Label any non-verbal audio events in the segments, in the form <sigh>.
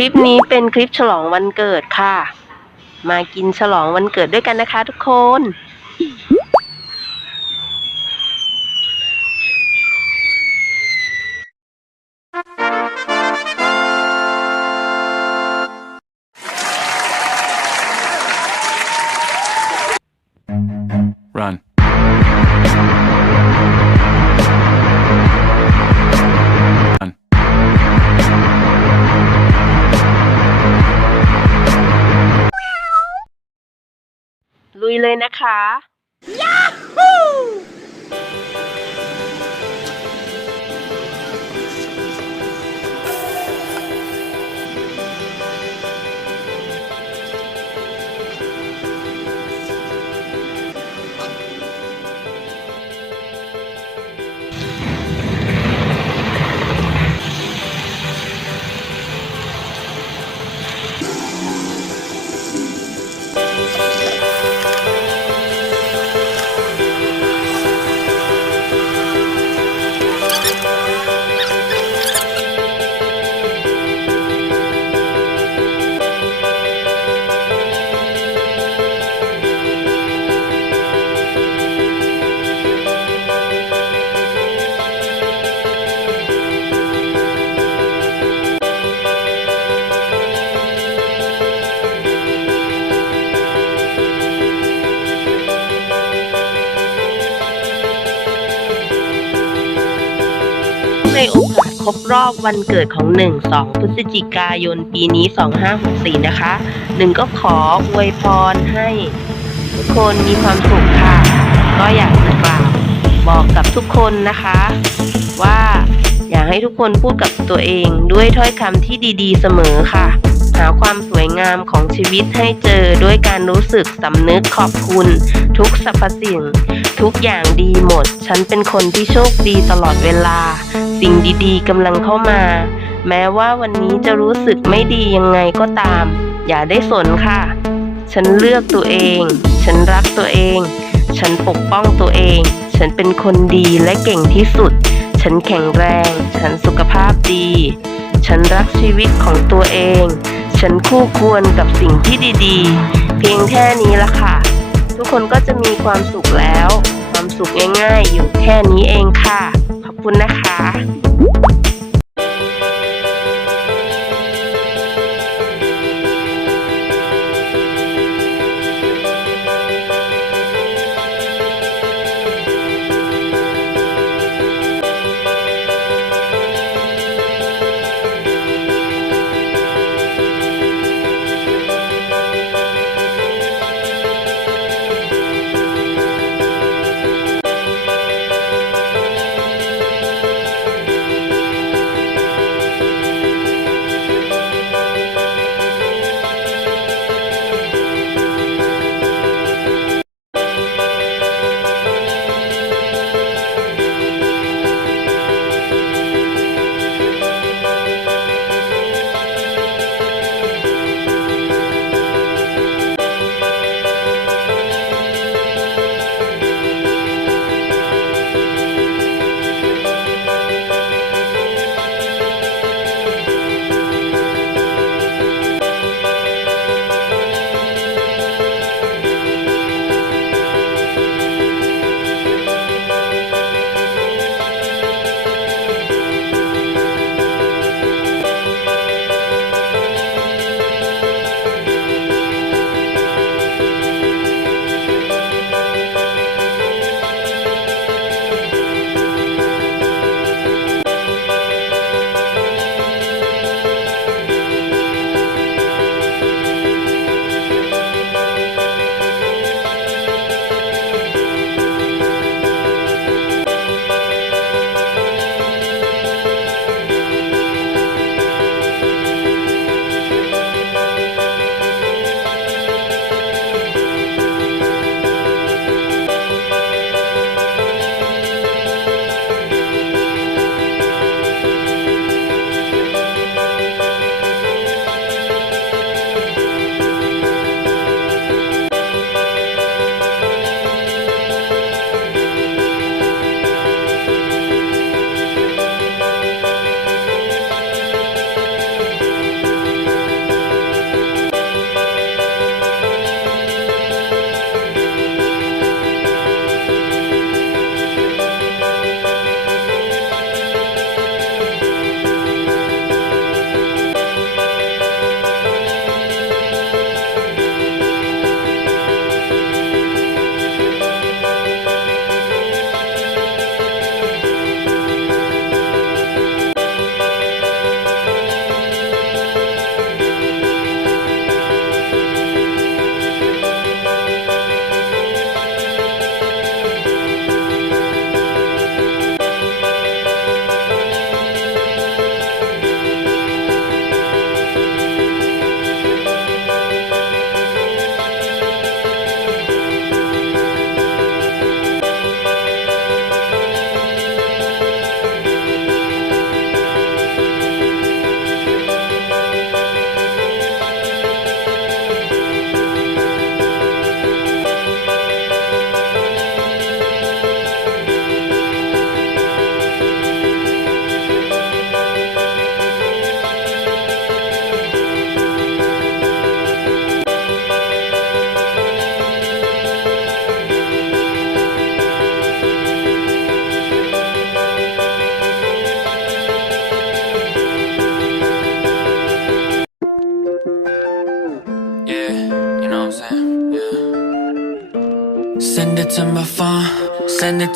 ลิปนี้เป็นคลิปฉลองวันเกิดค่ะ มากินฉลองวันเกิดด้วยกันนะคะทุกคน ลุยเลยนะคะ ครบรอบวันเกิดของหนึ่งสองพฤศจิกายนปีนี้ 2564 นะคะหนึ่งก็ขออวยพรให้ทุกคนมีความสุขค่ะ ก็อยากจะกล่าวบอกกับทุกคนนะคะ ว่าอยากให้ทุกคนพูดกับตัวเองด้วยถ้อยคำที่ดี ๆ เสมอค่ะ หาความสวยงามของชีวิตให้เจอด้วยการรู้สึกสำนึกขอบคุณ ทุกสรรพสิ่ง ทุกอย่างดีหมด ฉันเป็นคนที่โชคดีตลอดเวลา สิ่งดีๆกำลังเข้ามา แม้ว่าวันนี้จะรู้สึกไม่ดียังไงก็ตาม อย่าได้สนค่ะ ฉันเลือกตัวเอง ฉันรักตัวเอง ฉันปกป้องตัวเอง ฉันเป็นคนดีและเก่งที่สุด ฉันแข็งแรง ฉันสุขภาพดี ฉันรักชีวิตของตัวเอง ฉันคู่ควรกับสิ่งที่ดีๆ เพียงแค่นี้ละค่ะ ทุกคนก็จะมีความสุขแล้ว ความสุขง่ายๆ อยู่แค่นี้เองค่ะ คุณนะคะ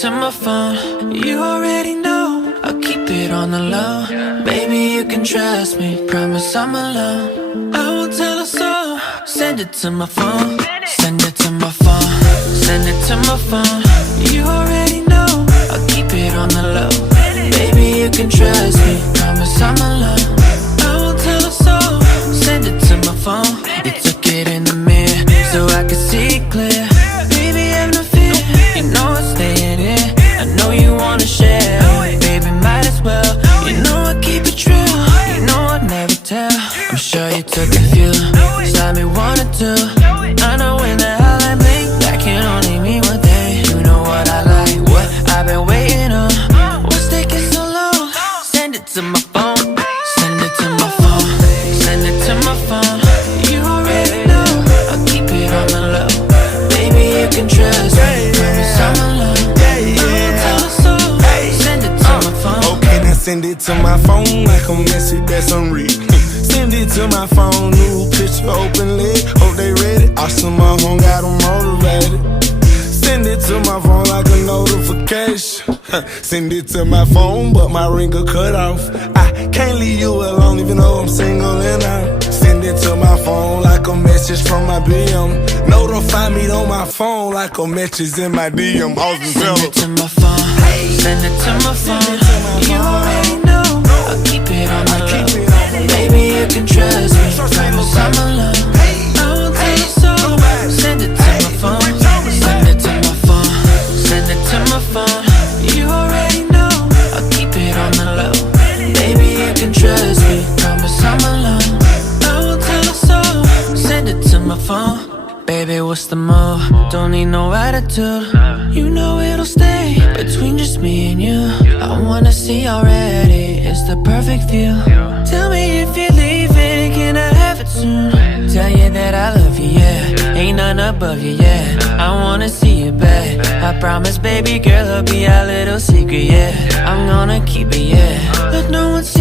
to my phone. You already know. I'll keep it on the low. Baby, you can trust me. Promise I'm alone. I won't tell a soul. Send it to my phone. Send it to my phone. Send it to my phone. You already know. I'll keep it on the low. Baby, you can trust me. Promise I'm alone. To my phone, new picture open leg. Hope they ready. Awesome, my home got them motivated. Send it to my phone like a notification. <laughs> send it to my phone, but my ringer cut off. I can't leave you alone, even though I'm single and out. Send it to my phone like a message from my BM. Notify me on my phone like a message in my DM. Send it to my phone. Send it to my phone. You already know. I'll keep it on the low. You can trust me. Promise I'm alone. I won't tell a soul. Send it to my phone. Send it to my phone. Send it to my phone. You already know. I'll keep it on the low. Baby, you can trust me. Promise I'm alone. I won't tell a soul. Send it to my phone. Baby, what's the move? Don't need no attitude. You know it'll stay between just me and you. I wanna see already. It's the perfect view. Tell me Tell you that I love you, yeah. Ain't none above you, yeah. I wanna see you back. I promise, baby girl, it'll be our little secret, yeah. I'm gonna keep it, yeah. Let no one see